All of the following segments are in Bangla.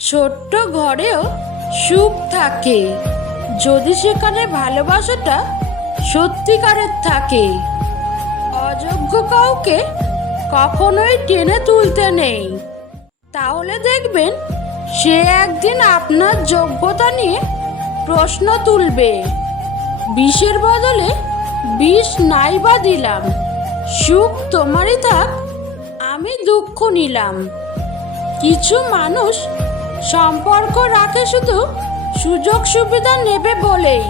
ছোট্ট ঘরেও সুখ থাকে। যদি সেখানে ভালোবাসাটা সত্যিকারের থাকে, অযোগ্য কাউকে কখনোই টেনে তুলতে নেই। তাহলে দেখবেন সে একদিন আপনার যোগ্যতা নিয়ে প্রশ্ন তুলবে। বিষের বদলে বিষ নাই বা দিলাম। সুখ তোমারই থাক, আমি দুঃখ নিলাম। কিছু মানুষ সম্পর্ক রাখে শুধু সুযোগ সুবিধা নেবে বলেই।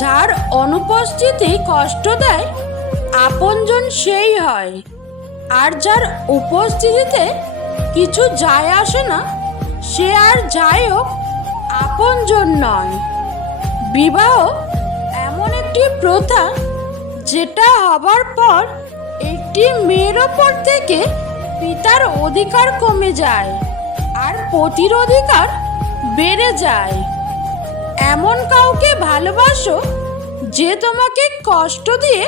যার অনুপস্থিতি কষ্ট দেয়, আপনজন সেই হয়। আর যার উপস্থিতিতে কিছু যায় আসে না, সে আর যাই হোক, আপনজন নয়। বিবাহ এমন একটি প্রথা যেটা হবার পর একটি মেয়ের ওপর থেকে পিতার অধিকার কমে যায়। আর পতির অধিকার বেড়ে যায়। এমন কাউকে ভালোবাসো যে তোমাকে কষ্ট দিয়ে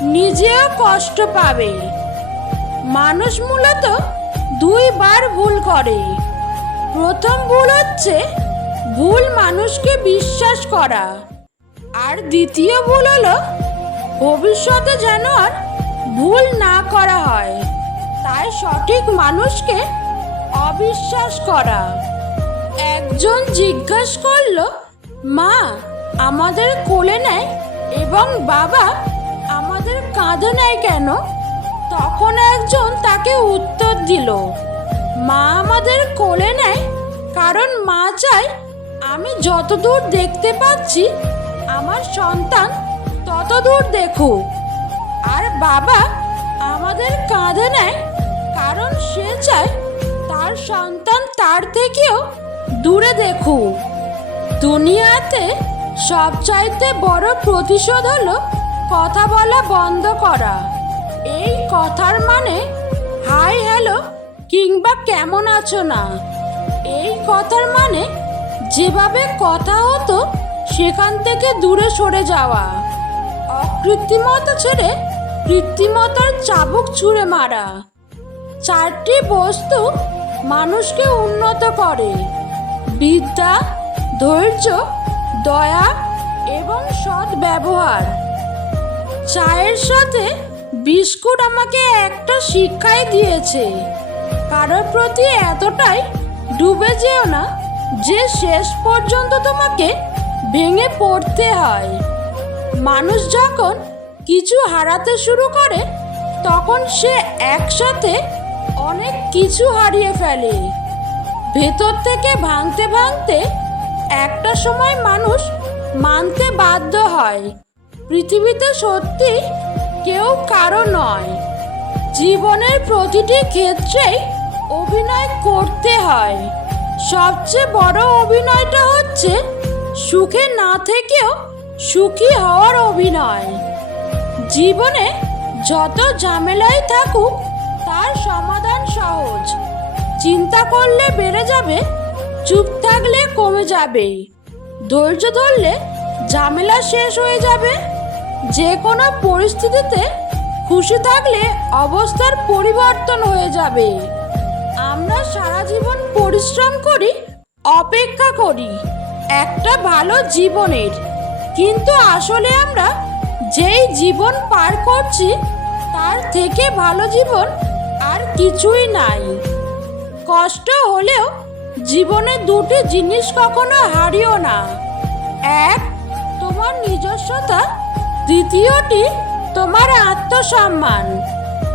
নিজেও কষ্ট পাবে। মানুষ মূলত দুইবার ভুল করে। প্রথম ভুল হচ্ছে ভুল মানুষকে বিশ্বাস করা। আর দ্বিতীয় ভুল হলো ভবিষ্যতে যেন আর ভুল না করা হয়। তাই সঠিক মানুষকে অবিশ্বাস করা। একজন জিজ্ঞাসা করল, মা, আমাদের কোলে নেয় এবং বাবা আমাদের কাঁধে নেয় কেন? তখন একজন তাকে উত্তর দিল, মা আমাদের কোলে নেয় কারণ মা চায় আমি যতদূর দেখতে পাচ্ছি, আমার সন্তান ততদূর দেখুক। আর বাবা আমাদের কাঁধে নেয় কারণ সে চায় তার সন্তান তার থেকেও দূরে দেখুক দুনিয়াতে সবচাইতে বড় প্রতিশোধ হলো কথা বলা বন্ধ করা। এই কথার মানে হাই হ্যালো কিংবা কেমন আছো না? এই কথার মানে যেভাবে কথা হতো সেখান থেকে দূরে সরে যাওয়া। অকৃত্রিমতা ছেড়ে কৃত্রিমতার চাবুক ছুঁড়ে মারা। চারটি বস্তু মানুষকে উন্নত করে। বিদ্যা, ধৈর্য, দয়া এবং সৎ ব্যবহার চায়ের সাথে বিস্কুট আমাকে একটা শিক্ষাই দিয়েছে। কারোর প্রতি এতটাই ডুবে যেও না যে শেষ পর্যন্ত তোমাকে ভেঙে পড়তে হয়। মানুষ যখন কিছু হারাতে শুরু করে, তখন সে একসাথে অনেক কিছু হারিয়ে ফেলে। ভেতর থেকে ভাঙতে ভাঙতে একটা সময় মানুষ মানতে বাধ্য হয়। পৃথিবীতে সত্যি কেউ কারও নয়। জীবনের প্রতিটি ক্ষেত্রেই অভিনয় করতে হয়। সবচেয়ে বড় অভিনয়টা হচ্ছে সুখে না থেকেও সুখী হওয়ার অভিনয়। জীবনে যত ঝামেলাই থাকুক তার সমাধান সহজ। চিন্তা করলে বেড়ে যাবে, চুপ থাকলে কমে যাবে। ধৈর্য ধরলে ঝামেলা শেষ হয়ে যাবে। যে কোনো পরিস্থিতিতে খুশি থাকলে অবস্থার পরিবর্তন হয়ে যাবে। আমরা সারা জীবন পরিশ্রম করি, অপেক্ষা করি, একটা ভালো জীবনের। কিন্তু আসলে আমরা যেই জীবন পার করছি, তার থেকে ভালো জীবন আর কিছুই নাই। কষ্ট হলেও জীবনে দুটি জিনিস কখনো হারিও না। এক, তোমার নিজস্বতা। দ্বিতীয়টি, তোমার আত্মসম্মান।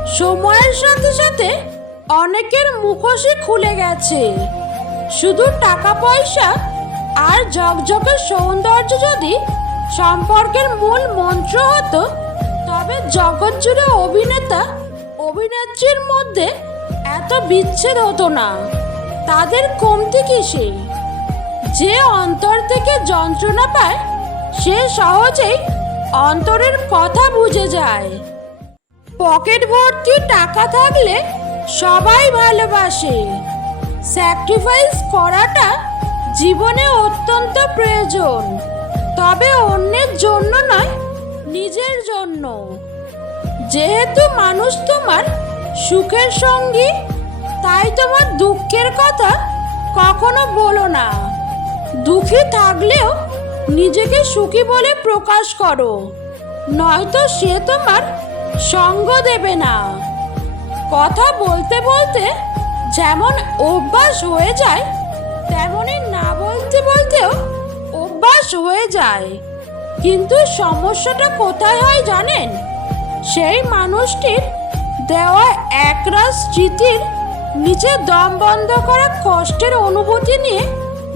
সময়ের সাথে সাথে অনেকের মুখোশই খুলে গেছে। শুধু টাকা পয়সা আর ঝকঝকে সৌন্দর্য যদি সম্পর্কের মূল মন্ত্র হতো, তবে জগৎ জুড়ে অভিনেতা অভিনেত্রীর মধ্যে এত বিচ্ছেদ হতো না। তাদের কমতি কিসে? যে অন্তর থেকে যন্ত্রণা পায়, সে সহজেই অন্তরের কথা বুঝে যায়। পকেট ভর্তি টাকা থাকলে সবাই ভালোবাসে। স্যাক্রিফাইস করাটা জীবনে অত্যন্ত প্রয়োজন, তবে অন্যের জন্য নয়, নিজের জন্য। যেহেতু মানুষ তোমার সুখের সঙ্গী, তাই তোমার দুঃখের কথা কখন না। দুঃখী থাকলেও নিজেকে সুখী বলে প্রকাশ করো, নয়তো সে তোমার সঙ্গ দেবে না। কথা বলতে বলতে যেমন অভ্যাস হয়ে যায় তেমনই না বলতে বলতেও অভ্যাস হয়ে যায়। কিন্তু সমস্যাটা কোথায় হয় জানেন? সেই মানুষটির দেওয়া একরাশ স্মৃতির নিচে দম বন্ধ করা কষ্টের অনুভূতি নিয়ে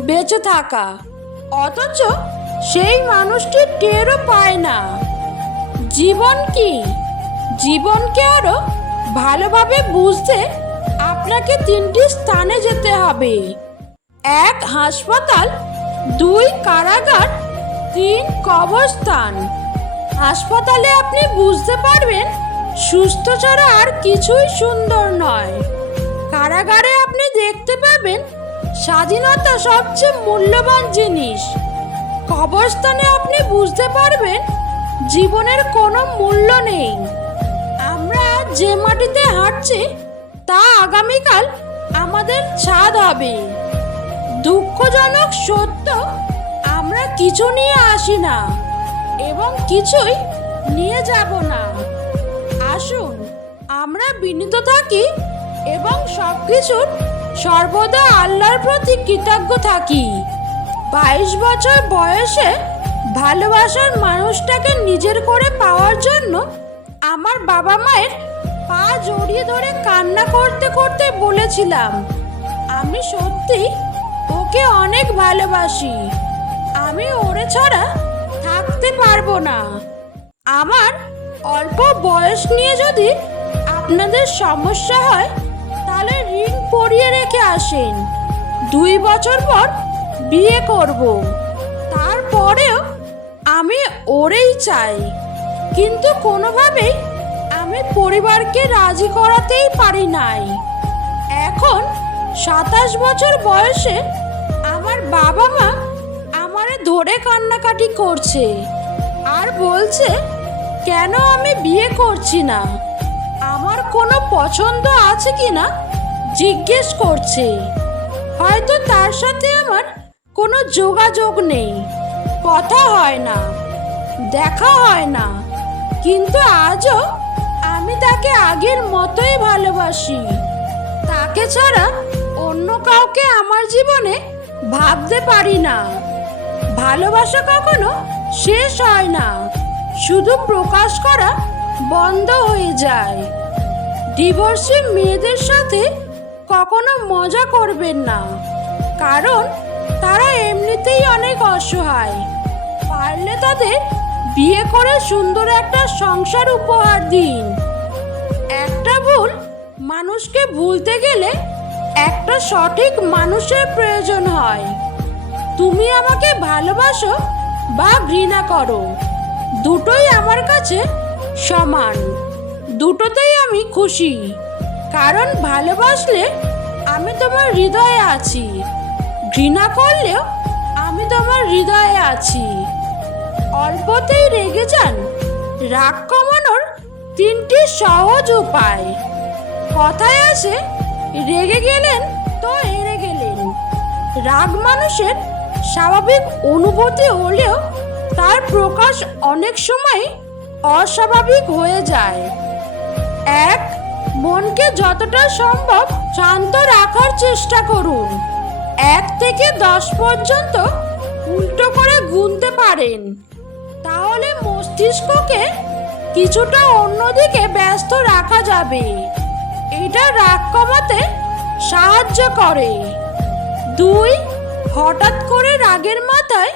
বেঁচে থাকা। অথচ সেই মানুষটি টেরও পায় না। জীবন কি? জীবনকে আরও ভালোভাবে বুঝতে আপনাকে তিনটি স্থানে যেতে হবে। এক হাসপাতাল, দুই কারাগার, তিন কবরস্থান। হাসপাতালে আপনি বুঝতে পারবেন, সুস্থ ছাড়া আর কিছুই সুন্দর নয়। কারাগারে আপনি দেখতে পাবেন, স্বাধীনতা সবচেয়ে মূল্যবান জিনিস। কবরস্থানে আপনি বুঝতে পারবেন, জীবনের কোনো মূল্য নেই। আমরা যে মাটিতে হাঁটছি, তা আগামীকাল আমাদের ছাদ হবে। দুঃখজনক সত্য, আমরা কিছু নিয়ে আসি না। এবং কিছুই নিয়ে যাব না। আসুন, আমরা বিনীত থাকি এবং সব কিছুর সর্বদা আল্লাহর প্রতি কৃতজ্ঞ থাকি। বাইশ বছর বয়সে ভালোবাসার মানুষটাকে নিজের করে পাওয়ার জন্য আমার বাবা মায়ের পা জড়িয়ে ধরে কান্না করতে করতে বলেছিলাম, আমি সত্যি ওকে অনেক ভালোবাসি। আমি ওরে ছাড়া থাকতে পারব না। আমার অল্প বয়স নিয়ে যদি আপনাদের সমস্যা হয়, তাহলে ঋণ পরিয়ে রেখে আসেন। দুই বছর পর বিয়ে করব। তারপরেও আমি ওরেই চাই। কিন্তু কোনোভাবেই আমি পরিবারকে রাজি করাতেই পারি নাই। এখন সাতাশ বছর বয়সে আমার বাবা মা ধরে কান্নাকাটি করছে। আর বলছে, কেন আমি বিয়ে করছি না? আমার কোনো পছন্দ আছে কি না? জিজ্ঞেস করছে। হয়তো তার সাথে আমার কোনো যোগাযোগ নেই। কথা হয় না, দেখা হয় না। কিন্তু আজও আমি তাকে আগের মতোই ভালোবাসি। তাকে ছাড়া অন্য কাউকে আমার জীবনে ভাবতে পারি না। ভালোবাসা কখনো শেষ হয় না। শুধু প্রকাশ করা বন্ধ হয়ে যায়। ডিভোর্সি মেয়েদের সাথে কখনো মজা করবেন না। কারণ তারা এমনিতেই অনেক অসহায়। পারলে তাদের বিয়ে করে সুন্দর একটা সংসার উপহার দিন। একটা ভুল মানুষকে ভুলতে গেলে একটা সঠিক মানুষের প্রয়োজন হয়। তুমি আমাকে ভালোবাসো বা ঘৃণা করো, দুটোই আমার কাছে সমান। দুটোতেই আমি খুশি, কারণ ভালোবাসলে আমি তোমার হৃদয়ে আছি, ঘৃণা করলেও আমি তোমার হৃদয়ে আছি। অল্পতেই রেগে যান, রাগ কমানোর তিনটি সহজ উপায়। কথায় আছে, রেগে গেলেন তো হেরে গেলেন। রাগ মানুষের স্বাভাবিক অনুভূতি হলেও তার প্রকাশ অনেক সময় অস্বাভাবিক হয়ে যায়। এক, মনকে যতটা সম্ভব শান্ত রাখার চেষ্টা করুন। এক থেকে দশ পর্যন্ত উল্টো করে গুনতে পারেন। তাহলে মস্তিষ্ককে কিছুটা অন্যদিকে ব্যস্ত রাখা যাবে। এটা রাগ কমাতে সাহায্য করে। দুই হঠাৎ করে রাগের মাথায়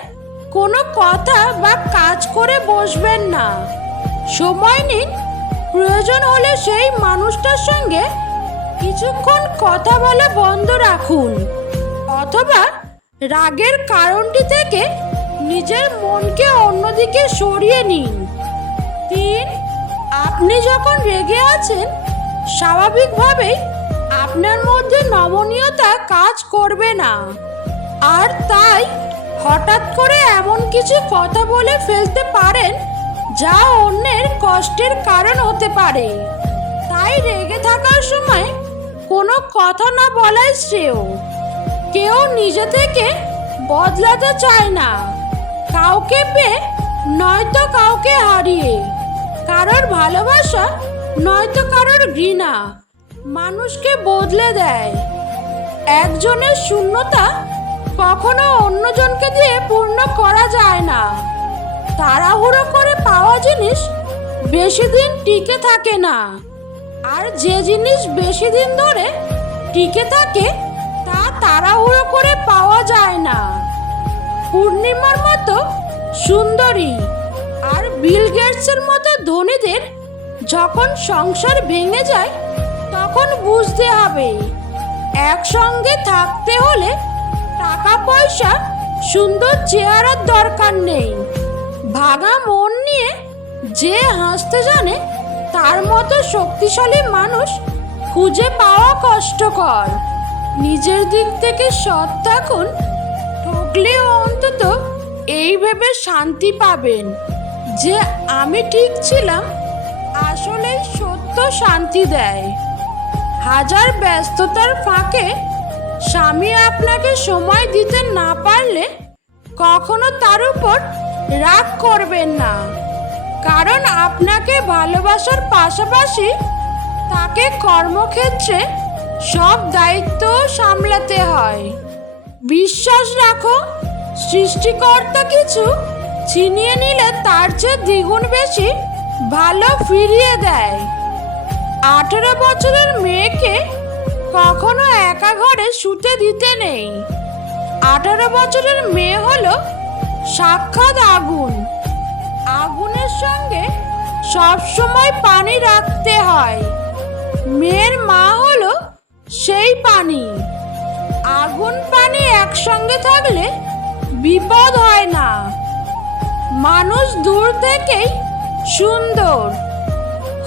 কোনো কথা বা কাজ করে বসবেন না। সময় নিন। প্রয়োজন হলে সেই মানুষটার সঙ্গে কিছুক্ষণ কথা বলা বন্ধ রাখুন। অথবা রাগের কারণটি থেকে নিজের মনকে অন্যদিকে সরিয়ে নিন। তিন, আপনি যখন রেগে আছেন, স্বাভাবিকভাবেই আপনার মধ্যে নমনীয়তা কাজ করবে না। আর তাই হঠাৎ করে এমন কিছু কথা বলে ফেলতে পারেন যা অন্যের কষ্টের কারণ হতে পারে। তাই রেগে থাকার সময় কোনো কথা না বলাই শ্রেয়। কেউ নিজে থেকে বদলাতে চায় না। কাউকে পেয়ে নয়তো কাউকে হারিয়ে। কারোর ভালোবাসা নয়তো কারোর ঘৃণা। মানুষকে বদলে দেয়। একজনের শূন্যতা কখনো অন্যজনকে দিয়ে পূর্ণ করা যায় না। তাড়াহুড়ো করে পাওয়া জিনিস বেশি দিন টিকে থাকে না। আর যে জিনিস বেশি দিন ধরে টিকে থাকে, তা তাড়াহুড়ো করে পাওয়া যায় না। পূর্ণিমার মতো সুন্দরী আর বিল গেটসের মতো ধনীদের যখন সংসার ভেঙে যায়, তখন বুঝতে হবে, একসঙ্গে থাকতে হলে টাকা পয়সা সুন্দর চেহারার দরকার নেই। ভাঙা মন নিয়ে যে হাসতে জানে, তার মতো শক্তিশালী মানুষ খুঁজে পাওয়া কষ্টকর। নিজের দিক থেকে সৎ থাকুন ঠকলেও অন্তত এই ভেবে শান্তি পাবেন। যে আমি ঠিক ছিলাম, আসলেই সত্য শান্তি দেয়। হাজার ব্যস্ততার ফাঁকে স্বামী আপনাকে সময় দিতে না পারলে কখনো তার উপর রাগ করবেন না। কারণ আপনাকে ভালোবাসার পাশাপাশি তাকে কর্মক্ষেত্রে সব দায়িত্ব সামলাতে হয়। বিশ্বাস রাখো, সৃষ্টিকর্তা কিছু ছিনিয়ে নিলে তার চেয়ে দ্বিগুণ বেশি ভালো ফিরিয়ে দেয়। আঠেরো বছরের মেয়েকে কখনো একা ঘরে শুতে দিতে নেই। আঠারো বছরের মেয়ে হলো সাক্ষাৎ আগুন। আগুনের সঙ্গে সবসময় পানি রাখতে হয়। মেয়ের মা হলো সেই পানি। আগুন পানি একসঙ্গে থাকলে বিপদ হয় না। মানুষ দূর থেকেই সুন্দর।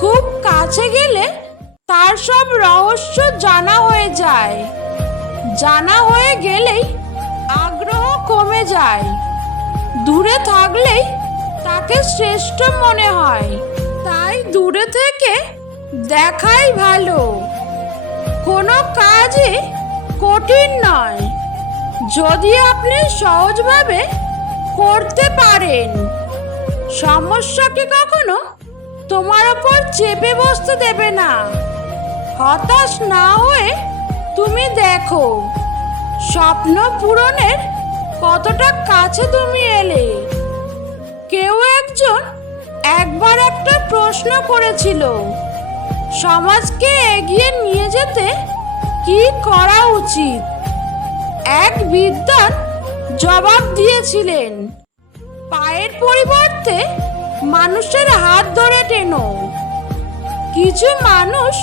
খুব কাছে গেলে তার সব রহস্য জানা হয়ে যায়। জানা হয়ে গেলেই আগ্রহ কমে যায়। দূরে থাকলেই তাকে শ্রেষ্ঠ মনে হয়। তাই দূরে থেকে দেখাই ভালো। কোনো কাজই কঠিন নয়। যদি আপনি সহজভাবে করতে পারেন। সমস্যাকে কখনো তোমার ওপর চেপে বসতে দেবে না। হতাশ না হয়ে তুমি দেখো, স্বপ্ন পূরণের কতটা কাছে তুমি এলে। কেউ একজন একবার একটা প্রশ্ন করেছিল, সমাজকে এগিয়ে নিয়ে যেতে কি করা উচিত? এক বিদ্যান জবাব দিয়েছিলেন, পায়ের পরিবর্তে মানুষের হাত ধরে টেনো। কিছু মানুষ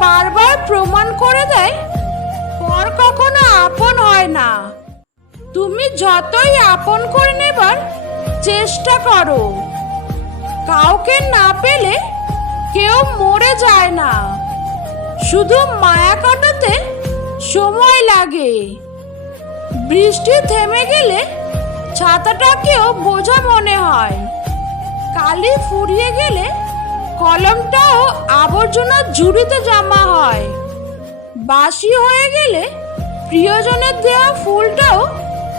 বারবার প্রমাণ করে দেয়, পর কখনো আপন হয় না। তুমি যতই আপন করে নেবার চেষ্টা করো। কাউকে না পেলে কেউ মরে যায় না। শুধু মায়া কাটাতে সময় লাগে। বৃষ্টি থেমে গেলে ছাতাটাকেও বোঝা মনে হয়। কালি ফুরিয়ে গেলে কলমটাও আবর্জনার ঝুড়িতে জমা হয়। বাসি হয়ে গেলে প্রিয়জনের দেওয়া ফুলটাও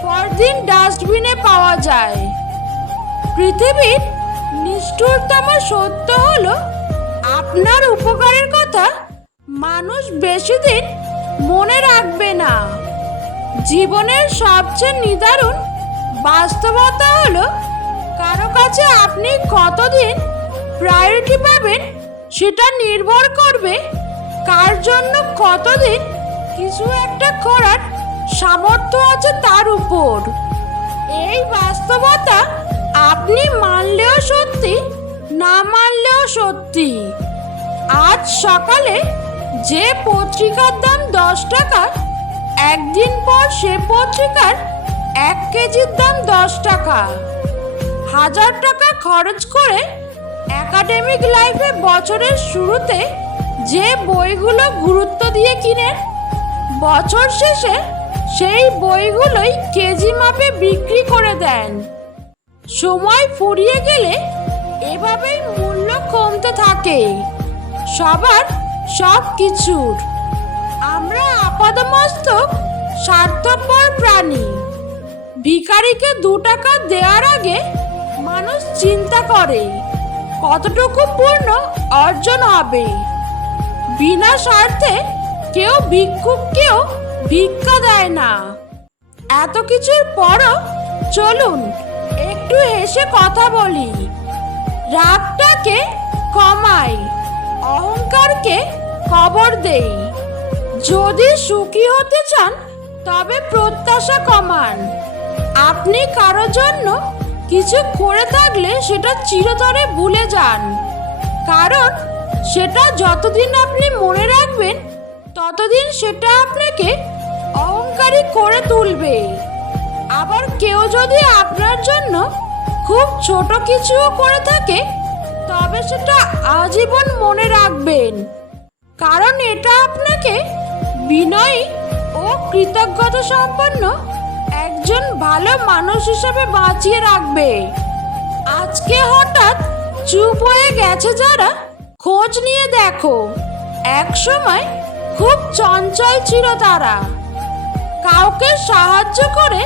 পরদিন ডাস্টবিনে পাওয়া যায়। পৃথিবীর নিষ্ঠুরতম সত্য হলো, আপনার উপকারের কথা মানুষ বেশি দিন মনে রাখবে না। জীবনের সবচেয়ে নিদারুণ বাস্তবতা হলো, কারও কাছে আপনি কতদিন প্রায়োরিটি পাবেন? সেটা নির্ভর করবে কার জন্য কতদিন কিছু একটা করার সামর্থ্য আছে তার উপর। এই বাস্তবতা আপনি মানলেও সত্যি, না মানলেও সত্যি। আজ সকালে যে পত্রিকার দাম দশ টাকা, একদিন পর সে পত্রিকার এক কেজির দাম দশ টাকা। হাজার টাকা খরচ করে একাডেমিক লাইফে বছরের শুরুতে যে বইগুলো গুরুত্ব দিয়ে কিনেন বছর শেষে সেই বইগুলোই কেজি মাপে বিক্রি করে দেন। সময় ফুরিয়ে গেলে এভাবেই মূল্য কমতে থাকে। সবার সব কিছুর। আমরা আপাদমস্তক স্বার্থপর প্রাণী। ভিখারিকে দু টাকা দেওয়ার আগে মানুষ চিন্তা করে। কতটুকু পূর্ণ অর্জন হবে? বিনা স্বার্থে কেউ ভিক্ষুককেও ভিক্ষা দেয় না। এত কিছুর পরও চলুন, একটু হেসে কথা বলি। রাগটাকে কমাই, অহংকারকে কবর দেই। যদি সুখী হতে চান, তবে প্রত্যাশা কমান। আপনি কারও জন্য কিছু করে থাকলে সেটা চিরতরে ভুলে যান। কারণ সেটা যতদিন আপনি মনে রাখবেন, ততদিন সেটা আপনাকে অহংকারী করে তুলবে। আবার কেউ যদি আপনার জন্য খুব ছোট কিছুও করে থাকে, তবে সেটা আজীবন মনে রাখবেন। কারণ এটা আপনাকে বিনয়ী ও কৃতজ্ঞতা সম্পন্ন একজন ভালো মানুষ হিসেবে বাঁচিয়ে রাখবে। আজকে হঠাৎ চুপ হয়ে গেছে যারা, খোঁজ নিয়ে দেখো। এক সময় খুব চঞ্চল ছিল তারা। কাউকে সাহায্য করে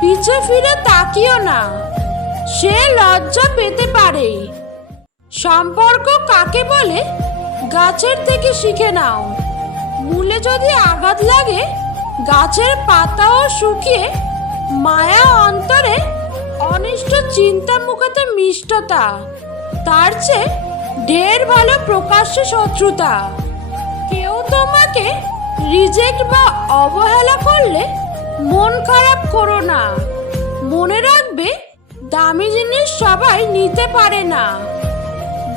পিছে ফিরে তাকিও না। সে লজ্জা পেতে পারে। সম্পর্ক কাকে বলে, গাছের থেকে শিখে নাও। মূলে যদি আঘাত লাগে, গাছের পাতাও শুকিয়ে মায়া অন্তরে অনিষ্ট চিন্তা মুখাতে মিষ্টতা। তার চেয়ে ঢের ভালো প্রকাশ্য শত্রুতা। কেউ তোমাকে রিজেক্ট বা অবহেলা করলে মন খারাপ করো না। মনে রাখবে দামি জিনিস সবাই নিতে পারে না।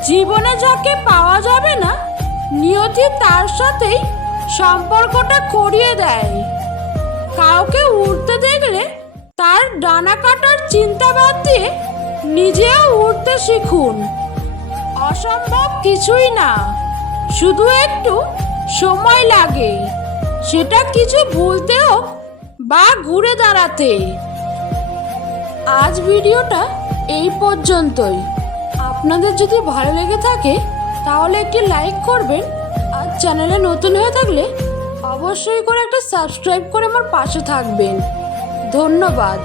জীবনে যাকে পাওয়া যাবে না, নিয়তি তার সাথেই সম্পর্কটা করিয়ে দেয়। কাউকে উড়তে ডানা কাটার চিন্তা বাদ দিয়ে নিজেও উড়তে শিখুন। অসম্ভব কিছুই না, শুধু একটু সময় লাগে। সেটা কিছু ভুলতেও বা ঘুরে দাঁড়াতে। আজ ভিডিওটা এই পর্যন্তই। আপনাদের যদি ভালো লেগে থাকে, তাহলে একটি লাইক করবেন। আর চ্যানেলে নতুন হয়ে থাকলে অবশ্যই করে একটা সাবস্ক্রাইব করে আমার পাশে থাকবেন। ধন্যবাদ।